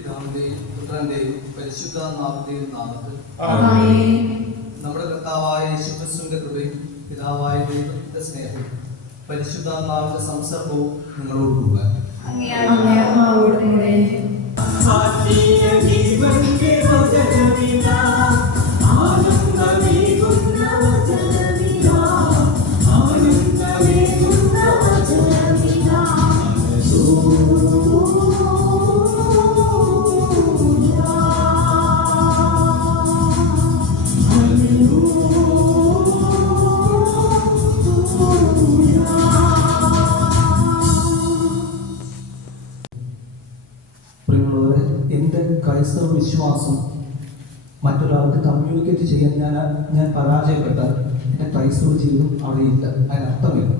പിതാവിന്റെയും പുത്രന്റെയും പരിശുദ്ധാത്മാവിന്റെയും നാമത്തിൽ നമ്മുടെ കർത്താവായ യേശുക്രിസ്തുവിന്റെ കൃപയും പിതാവായ ദൈവത്തിന്റെ സ്നേഹവും പരിശുദ്ധാത്മാവിന്റെ സംസർഗവും നിങ്ങളോടുകൂടെ. എൻ്റെ ക്രൈസ്തവ വിശ്വാസം മറ്റൊരാൾക്ക് കമ്മ്യൂണിക്കേറ്റ് ചെയ്യാൻ ഞാൻ പരാജയപ്പെട്ടാൽ എൻ്റെ ക്രൈസ്തവ ജീവിതം അവിടെയില്ല, അതിനർത്ഥമില്ല.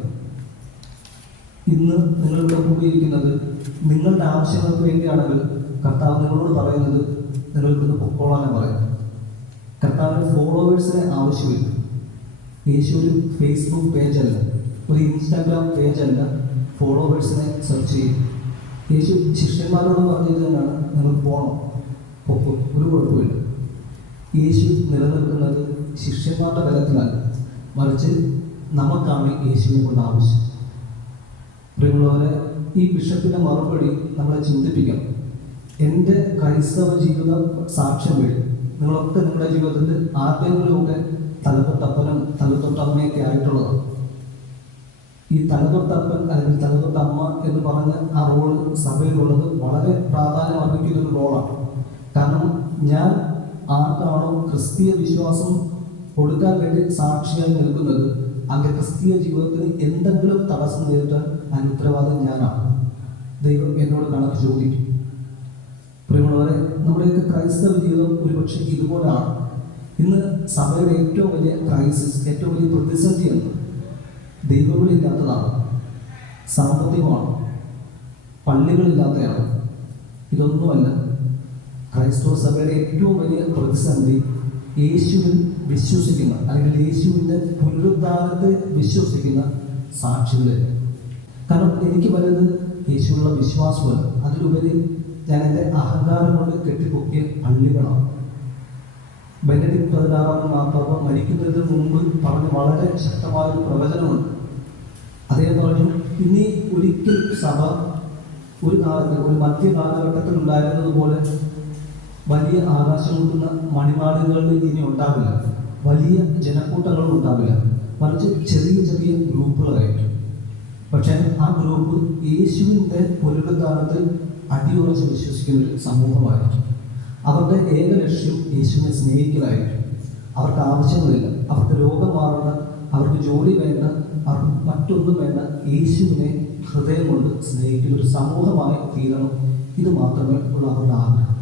ഇന്ന് നിങ്ങളിവിടെ കൂടിയിരിക്കുന്നത് നിങ്ങളുടെ ആവശ്യങ്ങൾക്ക് വേണ്ടിയാണെങ്കിൽ കർത്താവ് നിങ്ങളോട് പറയുന്നത് നിങ്ങൾക്കിന്ന് പൊക്കോളാനാണ് പറയുന്നത്. കർത്താവിന് ഫോളോവേഴ്സിനെ ആവശ്യമില്ല. യേശു ഒരു ഫേസ്ബുക്ക് പേജല്ല, ഒരു ഇൻസ്റ്റാഗ്രാം പേജല്ല ഫോളോവേഴ്സിനെ സെർച്ച് ചെയ്യും. യേശു ശിഷ്യന്മാരോട് പറഞ്ഞത് തന്നെയാണ്, നിങ്ങൾ പോകണം, പൊക്കും, ഒരു കുഴപ്പമില്ല. യേശു നിലനിൽക്കുന്നത് ശിഷ്യന്മാരുടെ ബലത്തിലല്ല, മറിച്ച് നമുക്കാണ് യേശുവിനെ കൊണ്ട് ആവശ്യം. പ്രിയമുള്ളവരെ, ഈ ബിഷപ്പിൻ്റെ മറുപടി നമ്മളെ ചിന്തിപ്പിക്കണം. എൻ്റെ ക്രൈസ്തവ ജീവിത സാക്ഷ്യം വഴി നിങ്ങളൊക്കെ നിങ്ങളുടെ ജീവിതത്തിൽ ആരുടെയെങ്കിലുമൊക്കെ തലതൊട്ടപ്പനും തലതൊട്ടമ്മയൊക്കെ ആയിട്ടുള്ളതാണ്. ഈ തലതൊട്ടപ്പൻ അല്ലെങ്കിൽ തലതൊട്ടമ്മ എന്ന് പറഞ്ഞ ആ റോള് സഭയിലുള്ളത് വളരെ പ്രാധാന്യം അർഹിക്കുന്ന ഒരു റോളാണ്. കാരണം ഞാൻ ആർക്കാണോ ക്രിസ്തീയ വിശ്വാസം കൊടുക്കാൻ വേണ്ടി സാക്ഷിയായി നിൽക്കുന്നത്, അങ്ങനെ ക്രിസ്തീയ ജീവിതത്തിന് എന്തെങ്കിലും തടസ്സം നേരിട്ടാൽ അതിന് ഉത്തരവാദിത്വം ഞാനാണ്. ദൈവം എന്നോട് കണക്ക് ചോദിക്കും. പ്രിയമുള്ളവരെ, നമ്മുടെയൊക്കെ ക്രൈസ്തവ ജീവിതം ഒരുപക്ഷെ ഇതുപോലാണ്. ഇന്ന് സഭയുടെ ഏറ്റവും വലിയ ക്രൈസിസ്, ഏറ്റവും വലിയ പ്രതിസന്ധി എന്ന് ദൈവങ്ങളില്ലാത്തതാണ്, സാമ്പത്തികമാണ്, പള്ളികളില്ലാത്തതാണ്. ഇതൊന്നുമല്ല. ക്രൈസ്തവ സഭയുടെ ഏറ്റവും വലിയ പ്രതിസന്ധി യേശുവിൽ വിശ്വസിക്കുന്ന അല്ലെങ്കിൽ യേശുവിൻ്റെ പുനരുദ്ധാനത്തെ വിശ്വസിക്കുന്ന സാക്ഷികളില്ല. കാരണം എനിക്ക് വലുത് യേശുവിനുള്ള വിശ്വാസമല്ല, അതിലുപരി ഞാൻ എൻ്റെ അഹങ്കാരം കൊണ്ട് കെട്ടിപ്പൊക്കിയ പള്ളികളാണ്. ബെനഡിക്ട് 16 മാർപ്പാപ്പ മരിക്കുന്നതിന് മുമ്പ് പറഞ്ഞ വളരെ ശക്തമായൊരു പ്രവചനമുണ്ട്. അദ്ദേഹം പറഞ്ഞു, ഇനി ഒരിക്കൽ സഭ ഒരു കാലത്ത്, ഒരു മധ്യകാലഘട്ടത്തിൽ ഉണ്ടായിരുന്നതുപോലെ വലിയ ആകാശം മുട്ടുന്ന മണിമാളികളിൽ ഇനി ഉണ്ടാവില്ല, വലിയ ജനക്കൂട്ടങ്ങളും ഉണ്ടാവില്ല, മറിച്ച് ചെറിയ ചെറിയ ഗ്രൂപ്പുകളായിരിക്കും. പക്ഷേ ആ ഗ്രൂപ്പ് യേശുവിൻ്റെ പുനരുദ്ധാനത്തിൽ അടിയുറച്ച് വിശ്വസിക്കുന്ന ഒരു സമൂഹമായിരിക്കും. അവരുടെ ഏക ലക്ഷ്യം യേശുവിനെ സ്നേഹിക്കലായിരിക്കും. അവർക്ക് ആവശ്യങ്ങളില്ല, അവർക്ക് രോഗം മാറേണ്ട, അവർക്ക് ജോലി വേണ്ട, അവർക്ക് മറ്റൊന്നും വേണ്ട, യേശുവിനെ ഹൃദയം കൊണ്ട് സ്നേഹിക്കുന്ന ഒരു സമൂഹമായി തീരണം. ഇത് മാത്രമേ ഉള്ള അവരുടെ ആഗ്രഹം.